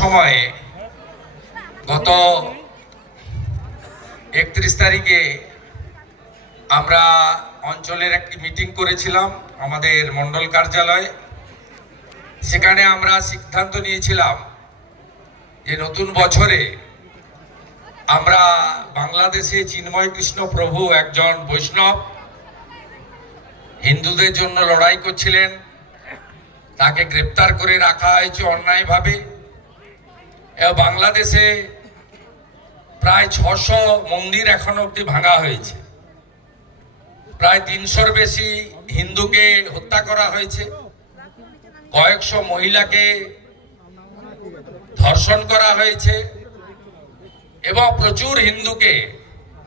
সময়ে গত একত্রিশ তারিখে আমরা অঞ্চলের একটি মিটিং করেছিলাম আমাদের মণ্ডল কার্যালয়ে। সেখানে আমরা সিদ্ধান্ত নিয়েছিলাম যে নতুন বছরে আমরা বাংলাদেশে চিন্ময় কৃষ্ণ প্রভু একজন বৈষ্ণব, হিন্দুদের জন্য লড়াই করছিলেন। তাকে গ্রেপ্তার করে রাখা হয়েছে অন্যায়ভাবে। বাংলাদেশে প্রায় ছশো মন্দির এখন অবধি ভাঙা হয়েছে। প্রায় তিনশোর বেশি হিন্দুকে হত্যা করা হয়েছে। কয়েকশো মহিলাকে ধর্ষণ করা হয়েছে এবং প্রচুর হিন্দুকে,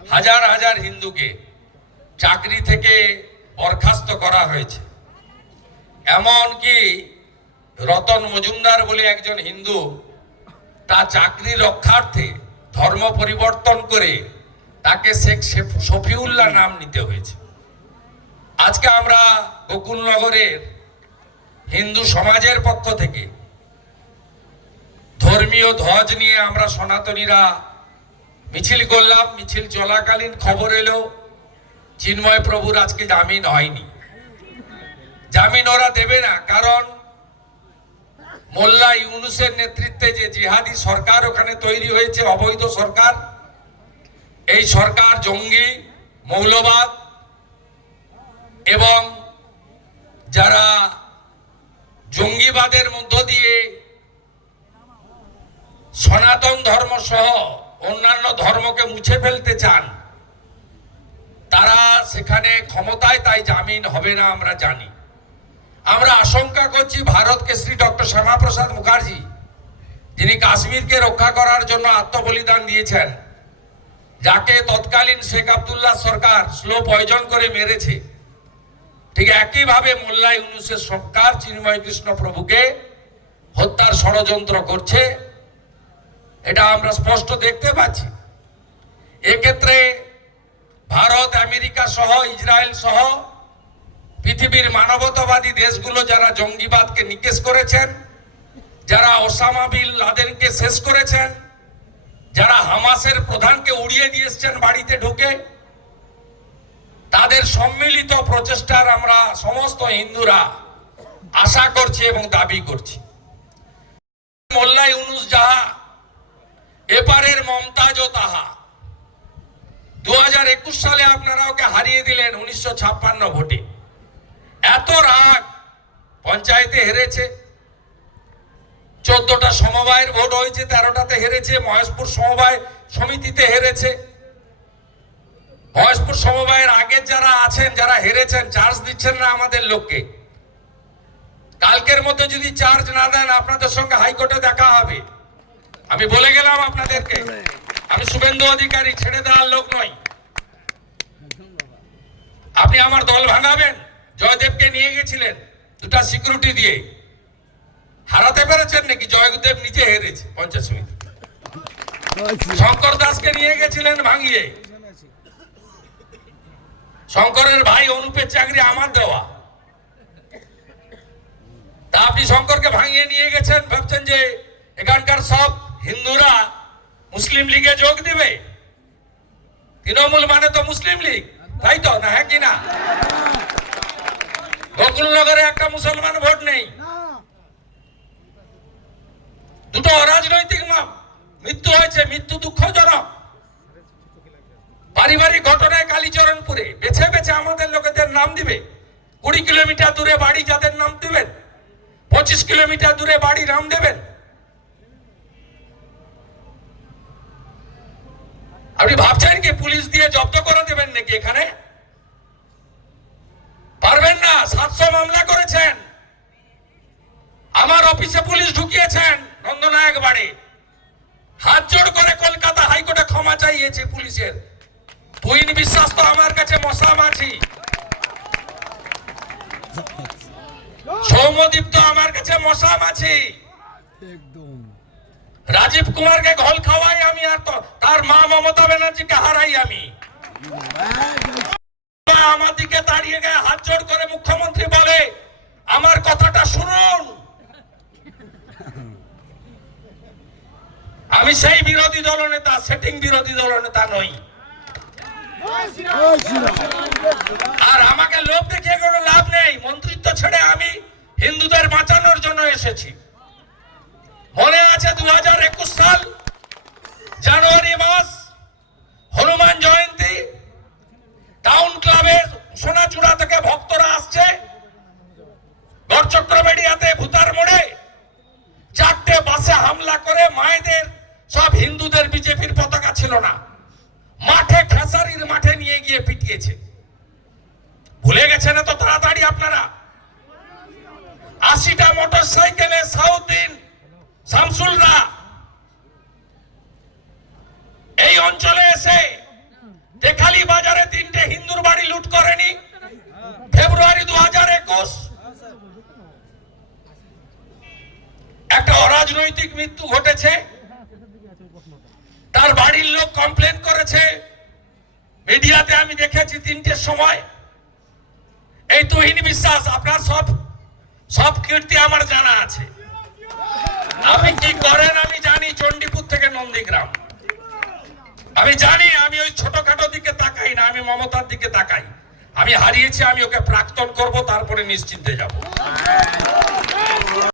হাজার হাজার হিন্দুকে চাকরি থেকে বরখাস্ত করা হয়েছে। এমনকি রতন মজুমদার বলে একজন হিন্দু তার চাকরি রক্ষার্থে ধর্ম পরিবর্তন করে তাকে শেখ শফিউল্লাহ নাম নিতে হয়েছে। আজকে আমরা গোকুলনগরের হিন্দু সমাজের পক্ষ থেকে ধর্মীয় ধ্বজ নিয়ে আমরা সনাতনীরা মিছিল করলাম, মিছিল চলাকালীন খবর এলো, চিন্ময় প্রভুর আজকে জামিন হয়নি। জামিন ওরা দেবে না, কারণ মোল্লা ইউনুসের নেতৃত্বে যে জিহাদি সরকার ওখানে তৈরি হয়েছে, অবৈধ সরকার, এই সরকার জঙ্গি, মৌলবাদ এবং যারা জঙ্গিবাদের মধ্য দিয়ে সনাতন ধর্ম সহ অন্যান্য ধর্মকে মুছে ফেলতে চান, তারা সেখানে ক্ষমতায় তাই জামিন হবে না আমরা জানি। আমরা আশঙ্কা করছি ভারত কেশরী ডক্টর শ্যামাপ্রসাদ মুখার্জি, যিনি কাশ্মীরকে রক্ষা করার জন্য আত্মবলিদান দিয়েছেন, যাকে তৎকালীন শেখ আবদুল্লাহ সরকার স্লো পয়জন করে মেরেছে। ঠিক একইভাবে মোল্লা ইউনুসের সরকার চিন্ময় কৃষ্ণ প্রভুকে হত্যার ষড়যন্ত্র করছে, এটা আমরা স্পষ্ট দেখতে পাচ্ছি। এক্ষেত্রে ভারত, আমেরিকা সহ, ইসরায়েল সহ পৃথিবীর মানবতাবাদী দেশগুলো যারা জঙ্গিবাদকে নিকেশ করেছেন, যারা ওসামা বিন লাদেনকে শেষ করেছেন, যারা হামাসের প্রধানকে উড়িয়ে দিয়ে এসছেন বাড়িতে ঢুকে, তাদের সম্মিলিত প্রচেষ্টার আমরা সমস্ত হিন্দুরা আশা করছি এবং দাবি করছি। মোল্লা ইউনুস যাহা, এপারের মমতাজও তাহা। দু হাজার একুশ সালে আপনারা ওকে হারিয়ে দিলেন উনিশশো ছাপ্পান্ন ভোটে। এত রাগ পঞ্চায়েতে হেরেছে। চোদ্দটা সমবায়ের ভোট হয়েছে, তেরোটাতে হেরেছে, মহেশপুর সমবায় সমিতিতে হেরেছে। মহেশপুর সমবায়ের আগের যারা আছেন, যারা হেরেছেন চার্জ দিচ্ছেন না আমাদের লোককে। কালকের মধ্যে যদি চার্জ না দেন, আপনাদের সঙ্গে হাইকোর্টে দেখা হবে। আমি বলে গেলাম আপনাদেরকে, আমি শুভেন্দু অধিকারী ছেড়ে দেওয়ার লোক নই। আপনি আমার দল ভাঙাবেন? জয়দেবকে নিয়ে গেছিলেন দুটা সিকিউরিটি দিয়ে। হারাতে পেরেছেন নাকি? জয়দেব নিজে হেরেছে পঞ্চায়েত সমিতি শঙ্কর দাসকে নিয়ে গেছিলেন ভাঙিয়ে। শঙ্করের ভাই অনুপের চাকরি আমার দেওয়া। তা আপনি শঙ্করকে ভাঙিয়ে নিয়ে গেছেন, ভাবছেন যে এখানকার সব হিন্দুরা মুসলিম লীগে যোগ দিবে? তৃণমূল মানে তো মুসলিম লীগ, তাই তো? না হ্যাঁ কি না একটা মুসলমান ভোট নেই। দুটো অরাজনৈতিক মৃত্যু হয়েছে মৃত্যু দুঃখজনক। পারিবারিক ঘটনায় কালীচরণপুরে বেছে বেছে আমাদের লোকেদের নাম দিবে। কুড়ি কিলোমিটার দূরে বাড়ি যাদের নাম দিবেন পঁচিশ কিলোমিটার দূরে বাড়ি নাম দেবেন। আপনি ভাবছেন কি পুলিশ দিয়ে জব্দ করে দেবেন নাকি এখানে? পারবেন না সাতশো মামলা করেছেন। আমার অফিসে পুলিশ ঢুকিয়েছেন নন্দনায়ক বাড়ি। হাত জোড় করে কলকাতা হাইকোর্টে ক্ষমা চাইয়েছে পুলিশের। তুইন বিশ্বাস তো আমার কাছে মশা মাছি। সৌমদীপ তো আমার কাছে মশা মাছি। রাজীব কুমারকে ঘল খাওয়াই আমি আর তো তার মা মমতা ব্যানার্জিকে হারাই আমি। আমার দিকে দাঁড়িয়ে গিয়ে হাত জোড় করে মুখ্যমন্ত্রী বলে, আমার কথাটা শুনুন। আমি সেই বিরোধী দল নেতা, সেটিং বিরোধী দল নেতা নই। আর আমাকে লোভ দেখিয়ে কোনো লাভ নেই। মন্ত্রিত্ব ছেড়ে আমি হিন্দুদের বাঁচানোর জন্য এসেছি। মনে মায়েদের, সব হিন্দুদের বিজেপির পতাকা ছিল না। মাঠে খেসারির মাঠে নিয়ে গিয়ে পিটিয়েছে। ভুলে গেছেন তো তাড়াতাড়ি আপনারা? আশিটা মোটর সাইকেলে সাউদ্দিন শামসুলরা এই অঞ্চলে এসে দেখালি বাজারে তিনটে হিন্দুর বাড়ি লুট করেনি ফেব্রুয়ারি দু হাজার একুশ একটা অরাজনৈতিক মৃত্যু ঘটেছে, তার বাড়ির লোক কমপ্লেন করেছে। মিডিয়াতে আমি দেখেছি তিনটের সময়। এই তুহিন বিশ্বাস, আপনার সব সব কীর্তি আমার জানা আছে। আপনি কি করেন আমি জানি, চণ্ডীপুর থেকে নন্দীগ্রাম। আমি জানি, আমি ওই ছোটখাটো দিকে তাকাই না, আমি মমতার দিকে তাকাই। আমি হারিয়েছি, আমি ওকে প্রাক্তন করব, তারপরে নিশ্চিন্তে যাব।